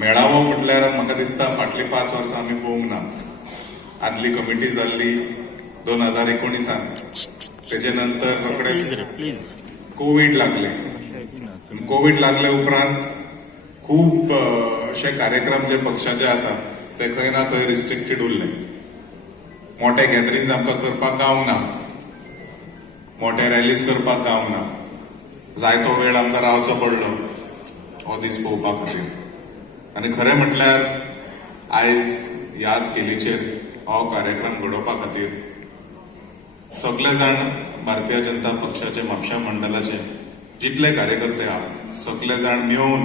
मेळावो म्हटल्यार म्हाका दिसता फाटली 5 वर्सां आमी पळोवंक ना. आदली कमिटी जाल्ली 2019 तेजे नंतर रोखडे कोविड लागले. कोविड लागले उपरांत खूब असे कार्यक्रम जे पक्षाचे आसा ते खंय ना खंय रिस्ट्रिक्टेड उरले. मोठे गॅदरिंग्स आमकां करपाक गावंक ना, मोठे रॅलीज करपाक गावंक ना. जायतो वेळ आमकां रावचो पडलो हो दीस पळोवपा खातीर. आनी खरें म्हटल्यार आयज ह्या स्केलीचेर हो कार्यक्रम घडोवपा खातीर सगळे जाण भारतीय जनता पक्षाचे म्हापशा मंडलाचे जितले कार्यकर्ते आहात सगळे जाण मेळून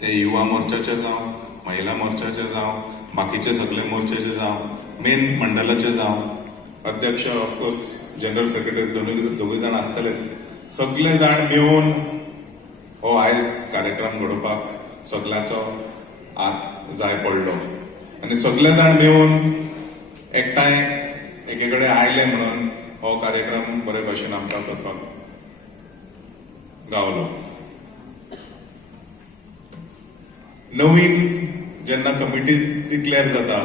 ते युवा मोर्चाचे जावं, महिला मोर्चाचे जावं, बाकीचे सगळे मोर्चाचे जावं, मेन मंडलाचे जावं, अध्यक्ष ऑफकोर्स जनरल सेक्रेटरी दोगूय जाण आसतले, सगळे जाण मेळून हो आयज कार्यक्रम घडोवपाक सगळ्याचो हात जाय पडलो. आनी सगळे जाण मेळून एकठांय एके कडेन आयले म्हणून हो कार्यक्रम बरे भशेन आमकां करपाक गावलो. नवीन जेन्ना कमिटी डिक्लेअर जाता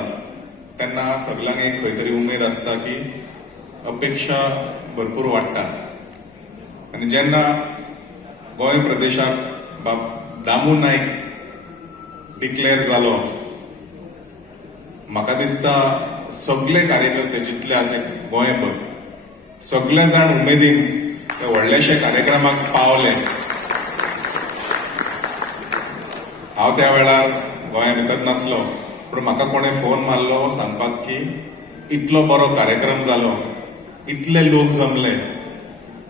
तेन्ना सगळ्यांक एक खंय तरी उमेद आसता की अपेक्षा भरपूर वाडटा. आनी जेन्ना गोंय प्रदेशाक दामू नायक डिक्लेअर जालो म्हाका दिसता सगळे कार्यकर्ते जितले आसा गोंयभर सगळे जाण उमेदीन ते व्हडलेशे कार्यक्रमाक पावले. हांव त्या वेळार गोंया भितर नासलो पूण म्हाका कोणें फोन मारलो सांगपाक की इतलो बरो कार्यक्रम जालो, इतले लोक जमले.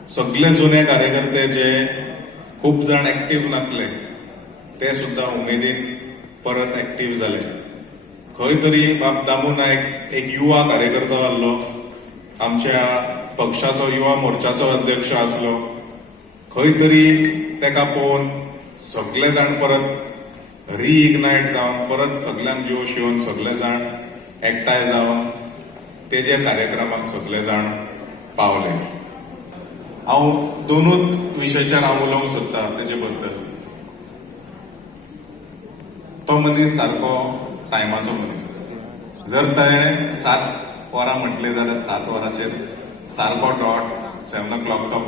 सगळे जुने कार्यकर्ते जे खूब जाण एक्टीव नासले ते सुद्धा उमेदीन परत एक्टीव जाले. खंय तरी बाब दामू नायक एक युवा कार्यकर्तो आसलो, आमच्या पक्षाचो युवा मोर्चाचो अध्यक्ष आसलो. खंय तरी तेका पळोवन सगळे जाण परत रिइग्नायट जावन परत सगळ्यांक जोश येवन सगळे जाण एकठांय जावन तेजे कार्यक्रमाक सगळे जाण पावले. हांव दोनूच विशयाचेर हांव उलोवंक सोदतां तेजे बद्दल. तो मनीस सारको टायमाचो मनीस. जर ताणें 7 वरां म्हटले जाल्यार 7 वरांचेर सारको डॉट 7 o'clock तो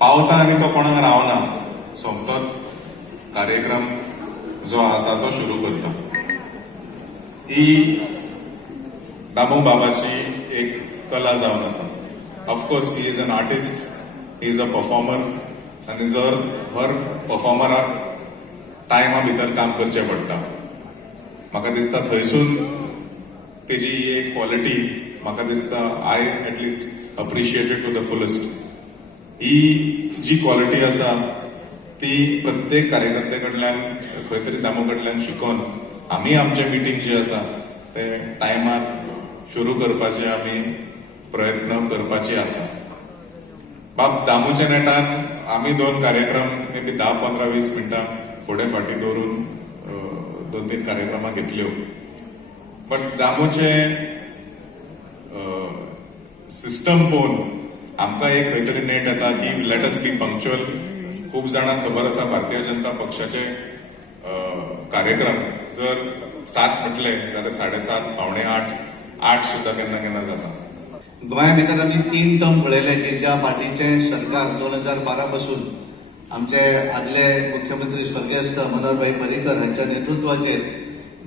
पावता आनी तो कोणाक रावना. सोमतोच कार्यक्रम जो आसा तो सुरू करता. ही दामू बाबाची एक कला जावन आसा. Of course he is an artist, he is a performer. आनी जर हर परफॉर्मराक टायमा भितर काम करचें पडटा. म्हाका दिसता थंयसून तेजी एक क्वॉलिटी म्हाका दिसता आय at least appreciated to the fullest. ही जी क्वॉलिटी आसा ती प्रत्येक कार्यकर्ते कडल्यान खंय तरी दामू कडल्यान शिकून आमी आमचे मिटींग जे आसा ते टायमार सुरू करपाचे आमी प्रयत्न करपाचे आसा. बाब दामूच्या नेटान आमी 2 कार्यक्रम मे बी 10-15-20 मिनटां फुडें फाटीं दवरून 2-3 कार्यक्रमां घेतल्यो. बट दामूचे सिस्टम पळोवन आमकां एक खंय तरी नेट येता की लेट अस बी पंक्च्युअल. खूब जाणांक खबर आसा भारतीय जनता पक्षाचे कार्यक्रम जर 7 म्हटले जाल्यार 7:30, 7:45, 8 सुद्धा केन्ना केन्ना जाता. गोंया भितर आमी 3 टर्म पळयले की ज्या पार्टीचे सरकार 2012 पासून आमचे आदले मुख्यमंत्री स्वर्गीय मनोहरभाई पर्रीकर हांच्या नेतृत्वाचेर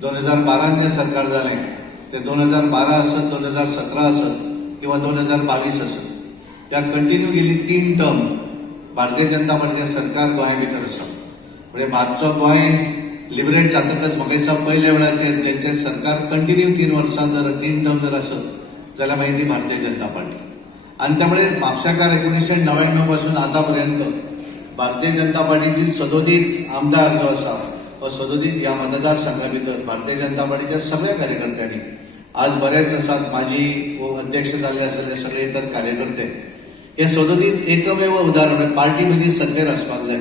2012 जे सरकार जालें ते 2012 आसत, 2017 आसत किंवा 2022 आसत, ह्या कंटिन्यू गेली 3 टर्म भारतीय जनता पार्टीचे सरकार गोंया भितर आसा. म्हणजे मातसो गोंय लिबरेट जातकच म्हाका दिसता पयल्या वेळाचेर जेंचे सरकार कंटिन्यू 3 वर्सां जर 3 टर्म जर आसत जाल्यार मागीर ती भारतीय जनता पार्टी. आनी त्यामुळे म्हापशाकार 1999 पासून आतापर्यंत भारतीय जनता पार्टीची सदोदीत आमदार जो आसा तो सदोदीत ह्या मतदारसंघा भितर भारतीय जनता पार्टीच्या सगळ्या कार्यकर्त्यांनी आज बरेच आसात माजी अध्यक्ष जाल्ले आसले सगळे इतर कार्यकर्ते हे सदोदीत एकमेव उदाहरण. पार्टी म्हणजे सत्तेर आसपाक जाय.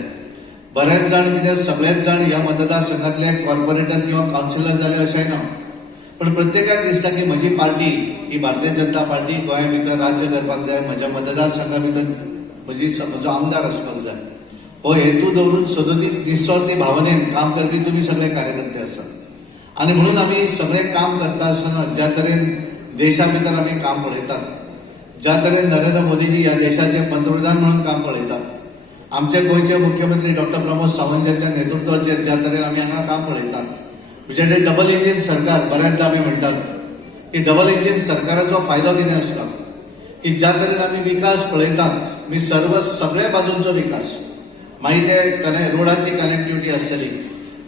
बरेच जाण कितें सगळेच जाण ह्या मतदारसंघातले कॉर्पोरेटर किंवा कावन्सिलर जाले अशें ना, पण प्रत्येकाक दिसता की म्हजी पार्टी ही भारतीय जनता पार्टी गोंया भितर राज्य करपाक जाय, म्हज्या मतदारसंघा भितर म्हजो आमदार आसपाक जाय. हो हेतू दवरून सदोदीत निस्वार्थी भावनेन काम करपी तुम्ही सगळे कार्यकर्ते आसात आणि म्हणून आम्ही सगळे काम करता आसतना ज्या तरेन देशा भितर आम्ही काम पळयतात, ज्या तरेन नरेंद्र मोदीजी ह्या देशाचे पंतप्रधान म्हणून काम पळयतात, आमचे गोयचे मुख्यमंत्री डॉक्टर प्रमोद सावंतांच्या नेतृत्वाचेर ज्या तरेन आम्ही हांगा काम पळयतात, म्हणजे डबल इंजिन सरकार बऱ्याचदा आम्ही म्हणतात की डबल इंजिन सरकाराचो फायदो कितें आसता की ज्या तरेन आम्ही विकास पळयतात मी सगळ्या बाजूंचो विकास मागीर ते रोडाची कनेक्टिविटी आसतली,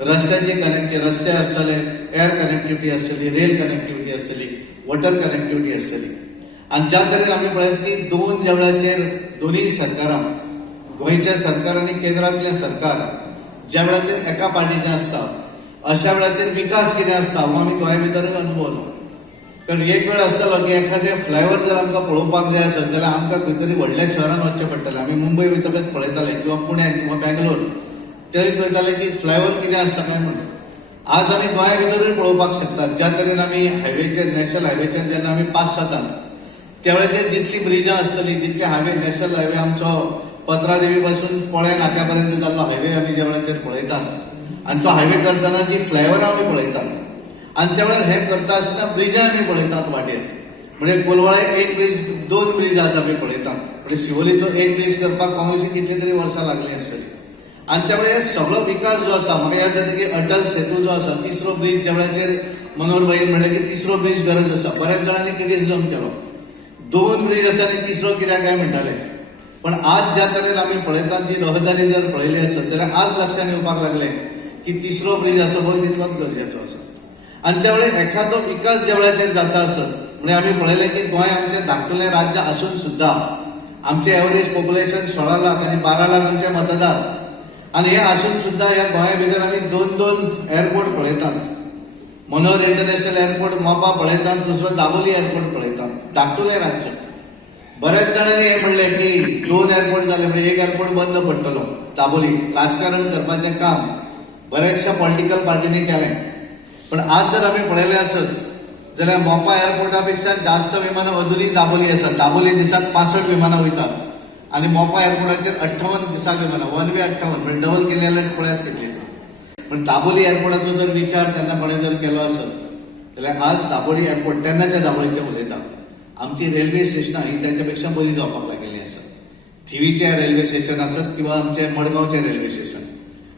रस्ते आसतले, एअर कनेक्टिविटी आसतली, रेल कनेक्टिविटी आसतली, वॉटर कनेक्टिविटी आसतली आणि ज्या तरेन आम्ही पळयत की दोन लेवलाचेर दोन्ही सरकारां गोंयचें सरकार आणि केंद्रांतलें सरकार ज्या वेळाचेर एका पार्टीचें आसता अशा वेळाचेर विकास कितें आसता हो आमी गोंया भितरूच अनुभवलो. कारण एक वेळ आसतलो की एखादे फ्लायओव्हर जर आमकां पळोवपाक जाय आसत जाल्यार आमकां खंय तरी व्हडल्या शहरांत वचचें पडटलें. आमी मुंबय भितरच पळयताले किंवा पुणे किंवा बँगलोर थंय कळटालें की फ्लायओव्हर कितें आसता काय म्हणून. आज आमी गोंया भितरूच पळोवपाक शकतात. ज्या तरेन आमी हायवेचेर नॅशनल हायवेचेर जेन्ना आमी पास जातात त्या वेळाचेर जितली ब्रिजां आसतली, जितले हायवे नॅशनल हायवे आमचो पत्रादेवी पासून पोळे नाक्यापर्यंत जाल्लो हायवे आमी ज्या वेळाचेर पळयतात आणि तो हायवे करतना जी फ्लायओव्हर आमी पळयतात आणि त्या वेळार हे करता आसतना ब्रिजां आमी पळयतात वाटेर. म्हणजे कोलवाळे एक ब्रिज, 2 ब्रिज आज आमी पळयतात. म्हणजे शिवोलीचो एक ब्रिज करपाक काँग्रेसीक कितली तरी वर्सां लागली आसतली आणि त्या वेळार सगळो विकास जो आसा म्हाका याद जाता की अटल सेतू जो आसा, तिसरो ब्रिज ज्या वेळाचेर मनोहर भाईन म्हणलें की तिसरो ब्रिज गरज आसा. बऱ्याच जाणांनी क्रिटिसिजम केलो 2 ब्रिज आसा आनी तिसरो कित्याक काय म्हणटाले. पण आज ज्या तरेन आमी पळयतात जी रहदारी जर पळयली आसत जाल्यार आज लक्षांत येवपाक लागले की तिसरो ब्रिज आसो पळय तितलोच गरजेचो आसा. आणि त्या वेळार एखादो विकास ज्या वेळाचेर जाता आसत म्हणजे आमी पळयलें की गोंय आमचें धाकटुलें राज्य आसून सुद्धा आमचें एवरेज पॉप्युलेशन 16 लाख आनी 12 लाख आमचे मतदार आणि हे आसून सुद्धा ह्या गोंया भितर आमी 2 एअरपोर्ट पळयतात. मनोहर इंटरनॅशनल एअरपोर्ट मोपा पळयतात, दुसरो दाबोली एअरपोर्ट पळयतात. धाकटुलें राज्य. बऱ्याच जाणांनी हे म्हणलें की 2 एअरपोर्ट जाले म्हणजे एक एअरपोर्ट बंद पडटलो दाबोली. राजकारण करपाचें काम बऱ्याचशा पॉलिटिकल पार्टींनी केलें. पण आज जर आमी पळयलें आसत जाल्यार मोपा एअरपोर्टा पेक्षा जास्त विमानां अजुनूय दाबोली आसात. दाबोली दिसाक 65 विमानां वयतात आणि मोपा एअरपोर्टाचेर 58 दिसाक विमानां, 1 वे 58 म्हणजे डबल केली जाल्यार पळयात कितली. पण दाबोली एअरपोर्टाचो जर विचार तेन्ना कोणें जर केलो आसत जाल्यार आज दाबोली एअरपोर्ट तेन्नाच्या दाबोलीचें उलयता. आमची रेल्वे स्टेशनां ही त्याच्या पेक्षा बरी जावपाक लागलेली आसात. थिवीचें रेल्वे स्टेशन आसत किंवा आमचे मडगांवचें रेल्वे स्टेशन.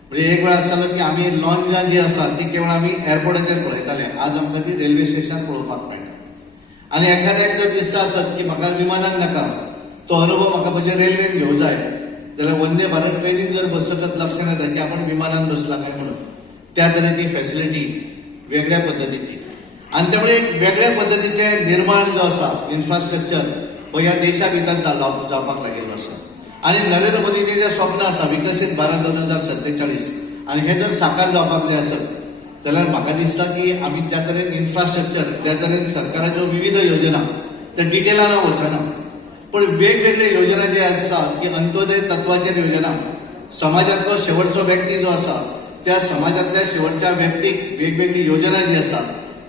म्हणजे एक वेळ आसतालो की आमी लॉन्जां जी आसात ती केवळ आमी एअरपोर्टाचेर पळयताले. आज आमकां ती रेल्वे स्टेशन पळोवपाक मेळटा. आनी एखाद्याक जर दिसता आसत की म्हाका विमानान नाका, तो अनुभव म्हाका म्हज्या रेल्वेन घेवं जाय जाल्यार वंदे भारत ट्रेनीन जर बसतत लक्षांत येता की आपण विमानान बसला काय म्हणून. त्या तरेची फॅसिलिटी वेगळ्या पद्दतीची आणि त्यामुळे एक वेगळ्या पद्धतीचे निर्माण जो आसा इन्फ्रास्ट्रक्चर हो ह्या देशा भितर जावपाक लागलेलो आसा. आणि नरेंद्र मोदीचें जें स्वप्न आसा विकसीत भारत 2047 आणि हे जर साकार जावपाक जाय आसत जाल्यार म्हाका दिसता की आमी ज्या तरेन इन्फ्रास्ट्रक्चर, ज्या तरेन सरकाराच्यो विविध योजना त्या डिटेलान वचना, पण वेगवेगळे योजना जे आसात की अंत्योदय तत्वाचेर योजना, समाजातलो शेवटचो व्यक्ती जो आसा त्या समाजातल्या शेवटच्या व्यक्तीक वेगवेगळी योजना जी आसा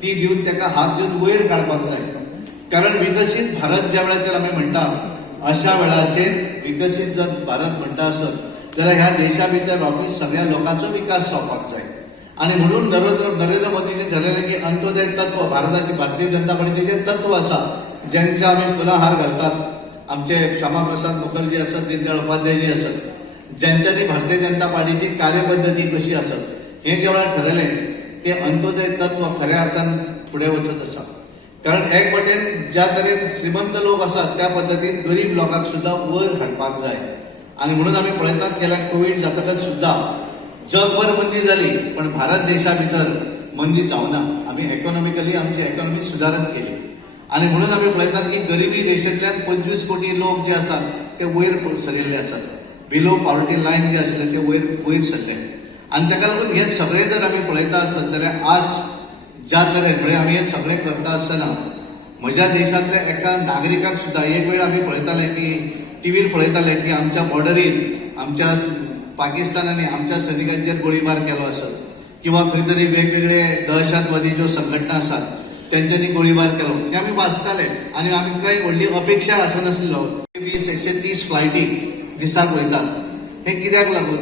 ती दिवन ताका हात दिवन वयर काडपाक जाय. कारण विकसीत भारत ज्या वेळाचेर आमी म्हणटा अशा वेळाचेर विकसीत जर भारत म्हणटा आसत जाल्यार ह्या देशा भितर रावपी सगळ्या लोकांचो विकास जावपाक जाय. आणि म्हणून नरेंद्र मोदींनी ठरयलें की अंत्योदय तत्व भारताची भारतीय जनता पार्टीचें तत्व आसा ज्यांच्या आमी फुलां हार घालतात. आमचे श्यामाप्रसाद मुखर्जी आसत, दीनदयाळ उपाध्यायजी आसत, ज्यांच्यानी भारतीय जनता पार्टीची कार्यपद्धती कशी आसत हे जेव्हा ठरयलें ते अंत्योदय तत्व खऱ्या अर्थान फुडें वचत आसा. कारण एक वटेन ज्या तरेन श्रीमंत लोक आसात त्या पद्दतीन गरीब लोकांक सुद्धा वयर हाडपाक जाय. आणि म्हणून आमी पळयतात गेल्या कोविड जातकच सुद्धा जगभर मंदी जाली पण भारत देशा भितर मंदी जावना. आमी इकॉनॉमिकली आमची इकॉनॉमी सुदारत केली आणि म्हणून आमी पळयतात की गरिबी रेशेंतल्यान 25 कोटी लोक जे आसात ते वयर सरिल्ले आसात. बिलो पॉवर्टी लायन जे आशिल्ले ते वयर सरले. आणि ताका लागून हे सगळे जर आमी पळयता आसत जाल्यार आज ज्या तरेन म्हणजे आमी हे सगळे करता आसतना म्हज्या देशांतल्या एका नागरिकाक सुद्धा एक वेळ आमी पळयताले की टीव्हीर पळयताले की आमच्या बॉर्डरीर आमच्या पाकिस्तानाने आमच्या सैनिकांचेर गोळीबार केलो आसत किंवा खंय तरी वेगवेगळे दहशतवादी ज्यो संघटना आसात त्यांच्यांनी गोळीबार केलो हे आमी वाचताले. आणि आमी काही व्हडली अपेक्षा आसनासलो 20-130 फ्लायटी दिसाक वयतात. हे कित्याक लागून?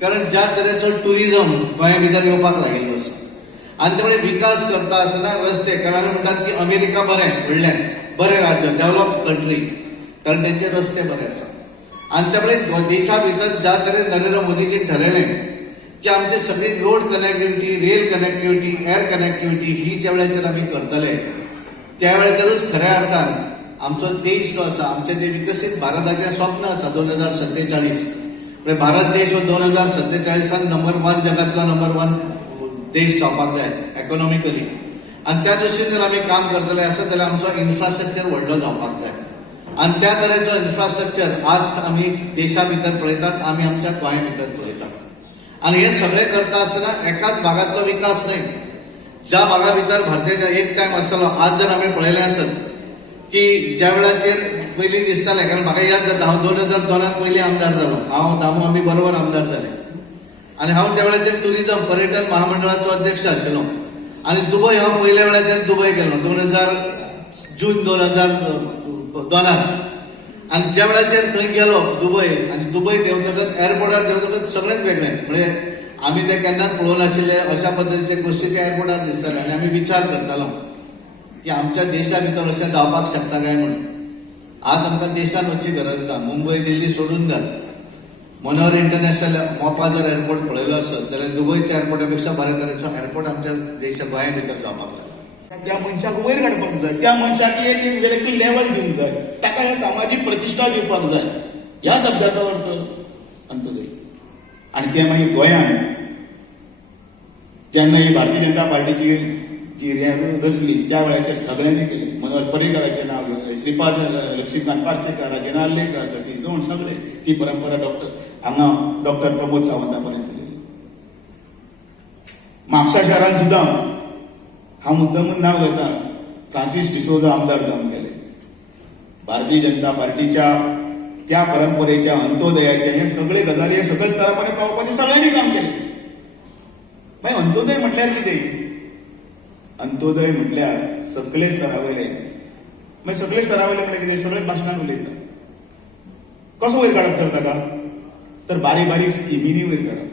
कारण ज्या तरेचो टुरिझम गोंया भितर येवपाक लागिल्लो आसा आनी त्यामुळे विकास करता आसतना रस्ते, कारण म्हणटात की अमेरिका बरें राज्य, डेव्हलप कंट्री, कारण त्यांचे रस्ते बरे आसा. आणि त्यामुळे देशा भितर ज्या तरेन नरेंद्र मोदीजीन ठरयलें की आमचे सगळी road connectivity, rail connectivity, air connectivity ही ज्या वेळाचेर आमी करतले त्या वेळाचेरूच खऱ्या अर्थान आमचो देश जो आसा, आमचें जे विकसीत भारताचें स्वप्न आसा 2047, म्हणजे भारत देश हो 2047 नंबर 1 जगातलो नंबर 1 देश जावपाक जाय इकॉनॉमिकली. आणि त्या दृश्टीन जर आमी काम करतले आसत जाल्यार आमचो इन्फ्रास्ट्रक्चर व्हडलो जावपाक जाय. आणि त्या तरेचो इन्फ्रास्ट्रक्चर आज आमी देशा भितर पळयतात, आमी आमच्या गोंया भितर पळयतात. आणि हे सगळें करता आसतना एकाच भागातलो विकास न्हय. ज्या भागा भितर भारतीय एक टायम आसतलो, आज जर आमी पळयलें आसत की ज्या वेळाचेर पयलीं दिसतालें, कारण म्हाका याद जाता हांव 2002 पयलीं आमदार जालो, हांव दामू आमी बरोबर आमदार जाले. आनी हांव त्या वेळाचेर टुरिझम पर्यटन महामंडळाचो अध्यक्ष आशिल्लो. आनी दुबय हांव पयल्या वेळाचेर दुबय गेलो जून 2002. आणि ज्या वेळाचेर थंय गेलो दुबय, आणि दुबय देंवतकच एअरपोर्टार देंवतकच सगळेंच वेगळें. म्हणजे आमी ते केन्नाच पळोवन नाशिल्ले अशा पद्दतीचे गोश्टी त्या एअरपोर्टार दिसताले. आनी आमी विचार करतालो की आमच्या देशा भितर अशें जावपाक शकता काय म्हणून. आज आमकां देशान वचची गरज ना. मुंबय दिल्ली सोडून घाल, मनोहर इंटरनॅशनल मोपा जर एअरपोर्ट पळयलो आसत जाल्यार दुबयच्या एअरपोर्टा पेक्षा बऱ्या तरेचो एअरपोर्ट आमच्या देशा गोंया भितर जावपाक जाय. त्या मनशाक वयर काडपाक जाय, त्या मनशाक एक वेगळी लेवल दिवंक जाय, ताका हे सामाजीक प्रतिश्ठा दिवपाक जाय. ह्या शब्दाचो अर्थ अंत्योदय. आणि ते मागीर गोंयांत जेन्ना ही भारतीय जनता पार्टीची जी रचली त्या वेळाचेर सगळ्यांनी केली. मनोहर पर्रीकराचें नांव घेतलें, श्रीपाद लक्ष्मीकांत पार्सेकर, राजेंद्र आर्लेकर, सतीश गवण, सगळे ती परंपरा डॉक्टर प्रमोद सावंता पर्यंत चलिल्ली. म्हापसा शहरान सुद्धा हांव मुद्दामून नांव घेता, फ्रांसीस डिसोजा आमदार जावन गेले. भारतीय जनता पार्टीच्या त्या परंपरेच्या अंत्योदयाचे हे सगळे गजाली हे सकल स्तरापर्यंत पावपाचें सगळ्यांनी काम केलें. मागीर अंत्योदय म्हटल्यार कितें? अंत्योदय म्हटल्यार सकले स्तरावयले. मागीर सकले स्तरावयले म्हटल्यार कितें? सगळे भाशणान उलयता. कसो वयर काडप तर ताका? तर बारीक बारीक स्किमींनी वयर काडप.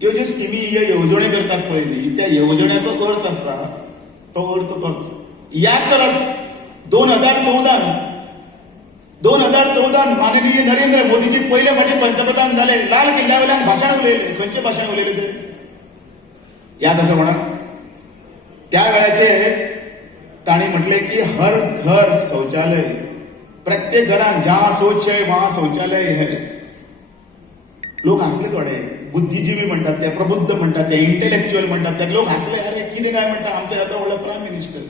ह्यो ज्यो स्किमी, ह्यो येवजण्यो करतात पळय न्ही, त्या येवजण्याचो अर्थ आसता तो अर्थ तोच. याद करात 2014 माननीय नरेंद्र मोदीजी पयले फावटी पंतप्रधान जाले, लाल किल्ल्या वयल्यान भाशण उलयले. खंयचें भाशण उलयले ते याद आसा म्हणा? त्या वेळाचेर ताणी म्हटलें की हर घर शौचालय, प्रत्येक घरान जहाँ शौच है वहाँ शौचालय है. लोक हसले थोडे, बुद्धिजीवी म्हणटात ते, प्रबुद्ध म्हणटात ते, इंटेलेक्च्युअल म्हणटात ते. लोक हसले, अरे कितें काय म्हणटा आमचे आतां व्हडलो प्रायम मिनिस्टर.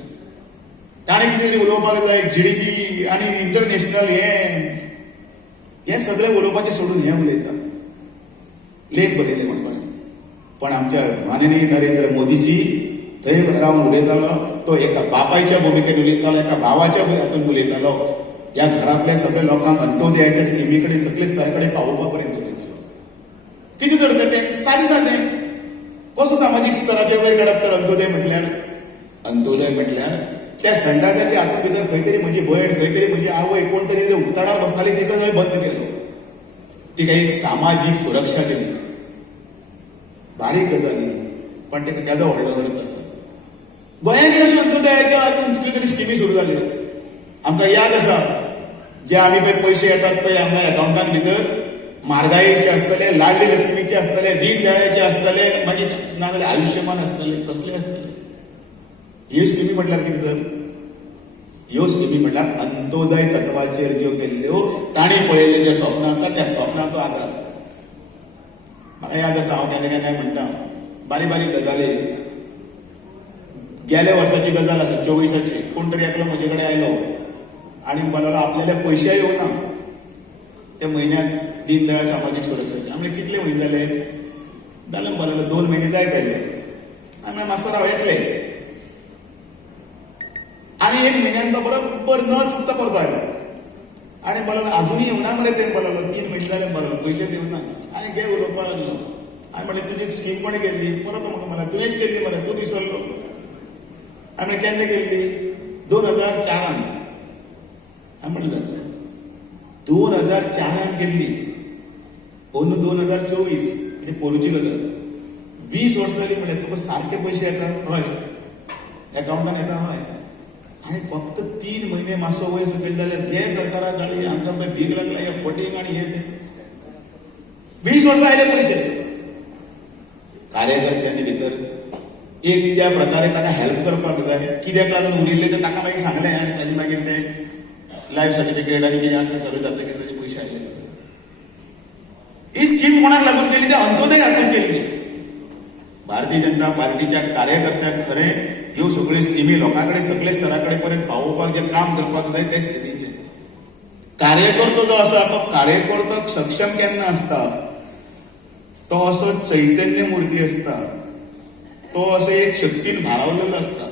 ताणें कितें तरी उलोवपाक जाय, GDP आनी इंटरनॅशनल हें सगळें उलोवपाचें सोडून हें उलयता. लेख बरयले म्हणपाक. पण आमच्या माननीय नरेंद्र मोदीजी थंय रावन उलयतालो, तो एका बापायच्या भुमिकेन उलयतालो, एका भावाच्या हातून उलयतालो. ह्या घरांतल्या सगळ्या लोकांक अंत्योदयाच्या स्किमी कडेन सकले स्तरा कडेन पावोवपा पर्यंत उलयतालो. कितें करता तें? सादें. कसो सामाजीक स्तराचेर वयर काडप तर अंत्योदय म्हटल्यार त्या संडासाच्या हातूंत भितर खंय तरी म्हजी भयण, खंय तरी म्हजी आवय, कोण तरी उक्ताडार बसताली, तिका थंय बंद केलो. तिका एक सामाजीक सुरक्षा दिली. बारीक गजाली, पण तेका केदो व्हडलो अर्थ आसा. गोंयांत अश्यो अंत्योदयाच्या हातूंत कितल्यो तरी स्किमी सुरू जाल्यो. आमकां याद आसा जे आमी पळय पयशे येतात पळय आमच्या अकाउंटान भितर, म्हारगायेचे आसतले, लाडली लक्ष्मीचे आसतले, दीन दयाळाचे आसतले, मागीर नाजाल्यार आयुश्यमान आसतले, कसले आसतले. ह्यो स्किमी म्हटल्यार कितें तर? ह्यो स्किमी म्हटल्यार अंत्योदय तत्वाचेर ज्यो केल्ल्यो, तांणी पळयल्लें जें स्वप्न आसा त्या स्वप्नाचो आधार. म्हाका याद आसा, हांव केन्ना केन्नाय म्हणटा बारीक गजाली. गेल्या वर्साची गजाल आसा 24ची. कोण तरी एकलो म्हजे कडेन आयलो आनी म्हणलो आपल्याले पयशे येवना त्या म्हयन्याक दीन दयाळ सामाजीक सुरक्षेचे. आमी कितले म्हयने जाले? म्हणलो 2 म्हयने जायत आयले. आमी मास्तर हांव येतले. आनी 1 म्हयन्यान तो बरोबर न चुकता परतो आयलो. आनी म्हणलो अजुनूय येवना मरे तें. म्हणलो 3 म्हयने जाले म्हणलो पयशे दिवना. आनी घे उलोवपाक लागलो. हांवें म्हणलें तुजी स्कीम कोणें केल्ली? परत म्हाका म्हणला तुवेंच केल्ली मरे, तूं विसरलो. हांवें केन्ना केल्ली? 2004. हांवें म्हणलें 2004 केल्ली. अंदू 2024 म्हणजे पोरूची गजाल 20 वर्सां जाली म्हणजे तुका सारखे पैसे येता हय अकाउंटान येता हय आणि फक्त 3 महिने मातसो वयर सकयल जाल्यार गे सरकाराक गाडी हांकां पळय भीक लागला हे फटींग आणि हे ते 20 वर्सां आयले पैसे कार्यकर्त्यांनी भितर एक त्या प्रकारे ताका हेल्प करपाक जाय कित्याक लागून उरिल्ले ते ताका मागीर सांगलें आनी ताजे मागीर ते लायफ सर्टिफिकेट आनी कितें आसता सगळें जातकीर ताजे पयशे आयले सगळे ही स्कीम कोणाक लागून केली ते अंत्योदय हातून केल्ली भारतीय जनता पार्टीच्या कार्यकर्त्यांक खरें ह्यो सगळ्यो स्किमी लोकांकडे सगळे स्तराकडे पर्यंत पावोवपाक जे काम करपाक जाय ते स्थितीचे कार्यकर्तो जो आसा तो कार्यकर्तो सक्षम केन्ना आसता तो असो चैतन्य मूर्ती असता तो असो एक शक्तीन भारावलेलो असता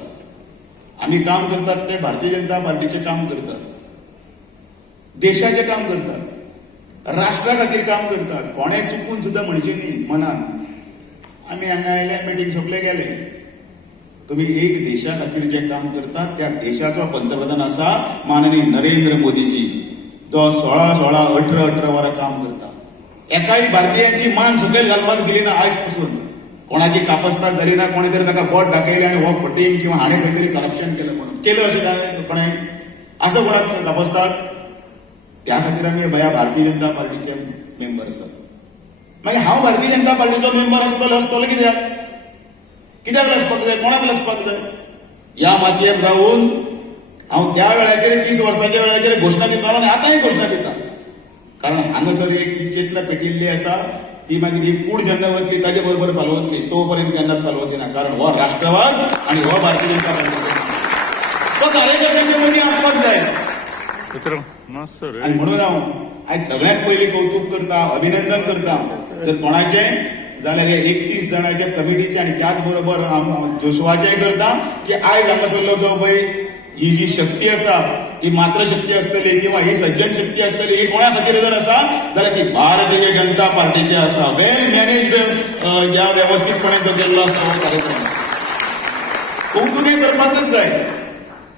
आम्ही काम करतात ते भारतीय जनता पार्टीचे काम करतात देशाचे काम करतात राष्ट्रा खातीर काम करतात कोणे चुकून सुद्धा म्हणचे न्ही मनान आम्ही हांगा आयले मिटींग सोंपले गेले तुम्ही एक देशा खातीर जे काम करतात त्या देशाचो पंतप्रधान आसा माननीय नरेंद्र मोदीजी जो 16 वरां काम करता एकाय भारतीयांची मान सकयल घालपाक दिली ना आज पासून कोणाची कापस्ताद झाली ना कोणी तरी ताका बोट दाखयलें आणि हो फटींग किंवा हाणें खंय तरी करप्शन केलं म्हणून केलं अशें कोणें असं कोणाक कापस्ताद त्या खातीर आमी ह्या भारतीय जनता पार्टीचे मेंबर आसात मागीर हांव भारतीय जनता पार्टीचो मेंबर आसा तो लसतलो कित्याक लसपाक जाय कोणाक लसपाक जाय ह्या माचयेर रावून हांव त्या वेळाचेर 30 वर्सांच्या वेळाचेर घोशणा दितालो आनी आतांय घोशणा दिता कारण हांगासर एक ती चेतना पेटिल्ली आसा ती मागीर ही कूड जेन्ना वतली ताजे बरोबर पालवतली तोपर्यंत केन्नाच पालवची ना कारण हो राष्ट्रवाद आणि हो भारतीय जनता पार्टी तो कार्यकर्त्यांच्या मदीं आसपाक जाय आणि म्हणून हांव आयज सगळ्यांत पयलीं कौतुक करता अभिनंदन करता जर कोणाचें जाल्यार हे 31 जाणांच्या कमिटीचे आणि त्याच बरोबर जोशवाचेंय करता की आयज हांगासरलो जो पळय ही जी शक्ती आसा ही मात्र शक्ती असतली किंवा ही सज्जन शक्ती असतली ही कोणा खातीर जर आसा जाल्यार ती भारतीय जनता पार्टीची आसा वेल मॅनेज्ड ज्या व्यवस्थितपणे जो केल्लो आसा हो कार्यक्रम कौतुक हे करपाकच जाय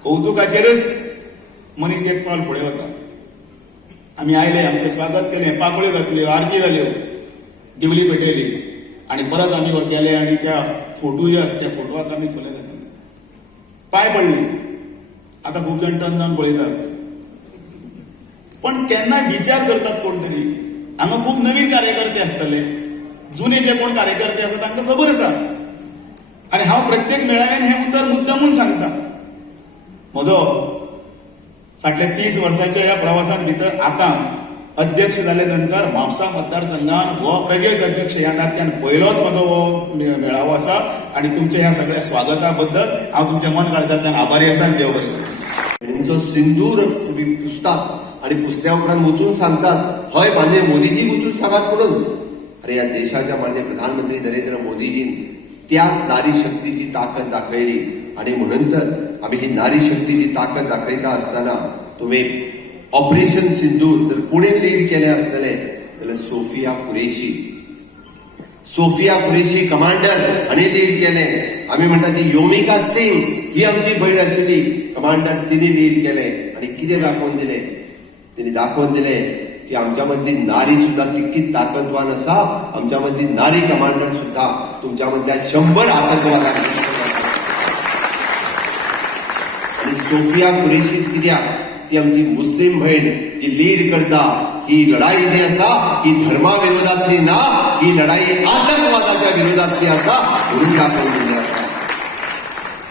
कौतुकाचेरच मनीस एक पावल फुडें वता आमी आयले आमचें स्वागत केलें पाकळ्यो घातल्यो आरती जाल्यो दिवली पेटयली आणि परत आमी गेले आणि त्या फोटो जे आसा त्या फोटोवाक आमी फुलां घातली पांय पडली आता खूप जण टन जावन पळयतात पण केन्ना विचार करतात कोण तरी हांगा खूप नवीन कार्यकर्ते आसतले जुने जे कोण कार्यकर्ते आसा तांकां खबर आसा आणि हांव प्रत्येक मेळाव्यान हें उतर मुद्दामून सांगता म्हजो फाटल्या 30 वर्सांच्या ह्या प्रवासान भितर आतां अध्यक्ष जाले नंतर म्हापसा मतदारसंघान हो प्रदेश अध्यक्ष ह्या नात्यान पयलोच म्हजो हो मेळावो आसा आणि तुमच्या ह्या सगळ्या स्वागता बद्दल हांव तुमच्या मन काळजांतल्यान आभारी आसा आनी देव बरें करूं तेंचो सिंदूर तुम्ही पुसतात आणि पुसल्या उपरांत वचून सांगतात हय मान्य मोदीजी वचून सांगात म्हणून अरे या देशाच्या मान्य प्रधानमंत्री नरेंद्र मोदीजीन त्या नारी शक्तीची ताकद दाखयली आणि म्हणून तर आम्ही ही नारी शक्तीची ताकद दाखयता असताना तुम्ही ऑपरेशन सिंदूर जर कोणी लीड केले असतले जाल्यार सोफिया कुरेशी कमांडर हांणी लीड केले आम्ही म्हणटा ती योमिका सिंग ही आमची भयण आशिल्ली कमांडर तिने लीड केले आणि कितें दाखोवन दिले तिने दाखोवन दिले की आमच्या मधली नारी सुद्धा तितकीच ताकदवान आसा आमच्या मधली नारी कमांडर सुद्धा तुमच्या मधल्या 100 आतंकवादांक आणि सोफिया कुरेशी कित्याक ती आमची मुस्लिम बहीण जी लीड करता ही लढाई जी आसा ही धर्मा विरोधातली ना ही लढाई आतंकवादाच्या विरोधातली आसा म्हणून दाखवून दिली आसा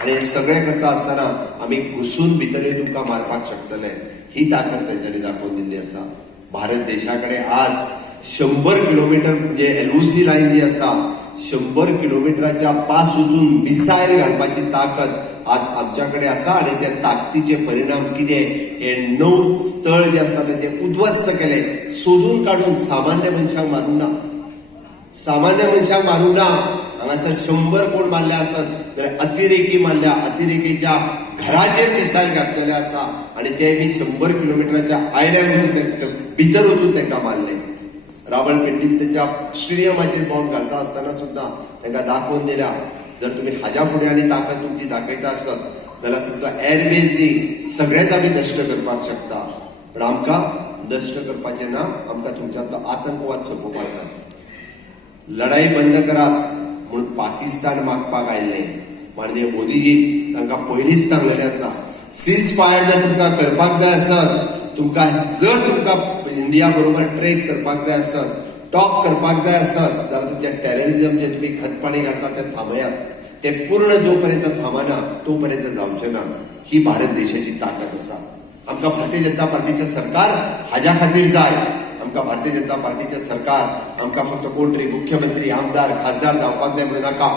आणि हे सगळे करता असताना आम्ही घुसून भितरे तुमकां मारपाक शकतले ही ताकद तेंच्यांनी दाखवून दिल्ली आसा भारत देशाकडे आज 100 किलोमीटर म्हणजे एलओसी लाईन जी आसा 100 किलोमीटराच्या पास वचून मिसायल घालपाची ताकद आज आमच्याकडे आसा आणि त्या ताकदीचे परिणाम कितें हे 9 स्थळ जे आसता तेचे उद्ध्वस्त केले सोदून काढून सामान्य मनशाक मारूंक ना सामान्य मनशाक मारूंक ना हांगासर 100 कोण मारले आसत जाल्यार अतिरेकी मारल्या अतिरेकीच्या घराचेर मिसायल घातलेले आसा आणि ते बी 100 किलोमीटराच्या आयल्यान वचून भितर वचून तांकां मारले रावळपिंडीत त्यांच्या स्टेडियमाचेर बॉम्ब घालता असताना सुद्धा तांकां दाखोवन दिल्या जर तुम्ही हाज्या फुडें आनी ताकद तुमची दाखयता आसत जाल्यार तुमचो एअरबेज दी सगळेच आमी नश्ट करपाक शकता पण आमकां नश्ट करपाचें ना, आमकां तुमच्यांतलो आतंकवाद सोंपोवपाक जाय. लढाई बंद करात म्हणून पाकिस्तान मागपाक आयिल्ले माननीय मोदीजी तांकां पयलींच सांगलेलें आसा. सीज फायर जर तुमकां करपाक जाय आसत, जर तुमकां इंडिया बरोबर ट्रेड करपाक जाय आसत, टॉप करपाक जाय आसत, जाल्यार तुमचें टेररिझम जे तुमी खतपाणी घालतात ते थांबयात. ते पूर्ण जोपर्यंत थांबना तोपर्यंत जावचें ना. ही भारत देशाची ताकद आसा. आमकां भारतीय जनता पार्टीचें सरकार हाज्या खातीर जाय. आमकां भारतीय जनता पार्टीचें सरकार आमकां फक्त कोण तरी मुख्यमंत्री, आमदार, खासदार जावपाक जाय म्हणून नाका.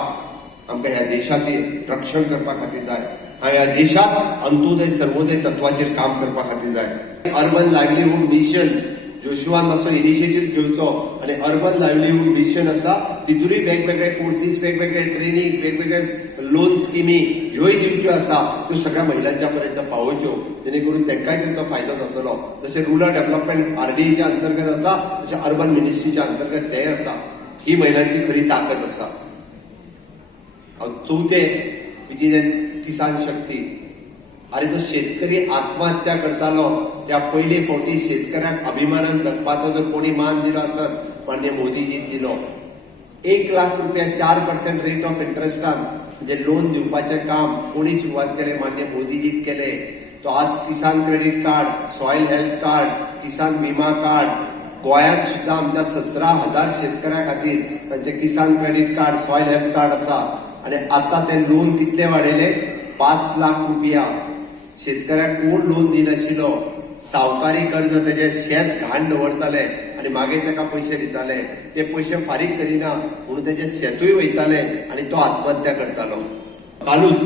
आमकां ह्या देशाचें रक्षण करपा खातीर जाय. ह्या देशात अंत्योदय सर्वोदय तत्वाचेर काम करपा खातीर जाय. अर्बन लायव्हलीहूड मिशन जोशुआन मातसो इनिशिएटीव्ह घेवचो आनी अर्बन लायव्हलीहूड मिशन आसा तितूरय वेगवेगळे कोर्सीस, वेगवेगळे ट्रेनिंग, वेगवेगळे लोन स्किमी ह्योय दिवच्यो आसा, त्यो सगळ्या महिलांच्या पर्यंत पावोवच्यो, जेणे करून तांकांय तांचो फायदो जातलो. जशें रुरल डेव्हलपमेंट RDAच्या अंतर्गत आसा, तशें अर्बन मिनिस्ट्रीच्या अंतर्गत तें आसा. ही महिलांची खरी ताकद आसा. चवथें किसान शक्ती. अरे तो शेतकरी आत्महत्या करतालो त्या पयले फावटी शेतकऱ्याक अभिमानान जगपाचो जर कोणी मान दिलो आसत माननीय मोदीजीन दिलो. 1 लाख रुपया 4% रेट ऑफ इंटरेस्टान म्हणजे लोन दिवपाचें काम कोणी सुरवात केलें? माननीय मोदीजीन केलें. तो आज Kisan credit card, soil health card, Kisan विमा कार्ड, गोंयांत सुद्धा आमच्या 17,000 शेतकऱ्यां खातीर तांचे Kisan credit card, soil health card आसा. आनी आतां ते लोन कितले वाडयले? 5 लाख रुपया. शेतकऱ्याक कोण लोन दिनाशिल्लो, सावकारी कर्ज तेजे शेत घाण दवरताले आनी मागीर ताका पयशे दिताले. ते पयशे फारीक करिना म्हणून तेजे शेतूय वयताले आनी तो आत्महत्या करतालो. कालूच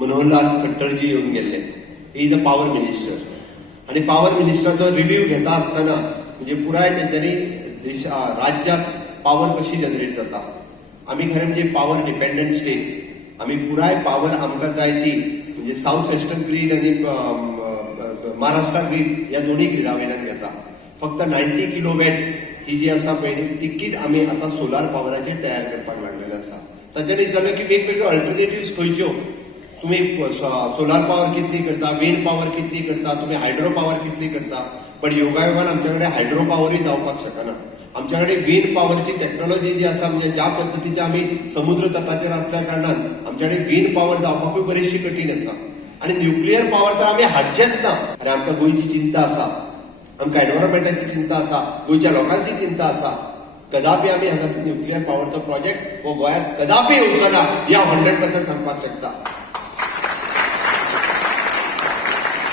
मनोहरलाल खट्टरजी येवन गेल्ले. He is a power minister. आनी पॉवर मिनिस्टराचो रिव्ह्यू घेता आसतना म्हणजे पुराय तेंच्यांनी राज्यात पॉवर कशी जनरेट जाता. आमी खरें म्हणजे पॉवर डिपेंडंट स्टेट. आमी पुराय पॉवर आमकां जाय ती म्हणजे साऊथ वेस्टर्न ग्रीड आणि महाराष्ट्र ग्रीड या दोन्ही ग्रीडा वयल्यान घेता. फक्त 90 किलोवॅट ही जी आसा पळय तितकीच आमी आतां सोलार पॉवराचेर तयार करपाक लागलेले आसा. ताचेर जालें की वेगवेगळ्यो अल्टरनेटिव्स खंयच्यो. तुम्ही सोलार पॉवर कितली करता, विंड पॉवर कितली करता, तुम्ही हायड्रो पॉवर कितली करता. पण योगायोगान आमच्या कडेन हायड्रो पॉवरय जावपाक शकना. आमच्या कडेन विंड पॉवरची टेक्नॉलॉजी जी आसा म्हणजे ज्या पद्दतीचे आमी समुद्र तटाचेर आसल्या कारणान आमच्या कडेन विंड पॉवर जावपाकूय बरीचशी कठीण आसा. आनी न्युक्लियर पॉवर तर आमी हाडचेच ना. अरे आमकां गोंयची चिंता आसा, आमकां एनवायरमेंटाची चिंता आसा, गोंयच्या लोकांची चिंता आसा. कदापि आमी हांगासर न्युक्लियर पॉवरचो प्रोजेक्ट हो गोंयांत कदापि येवचो ना या 100% सांगपाक शकता.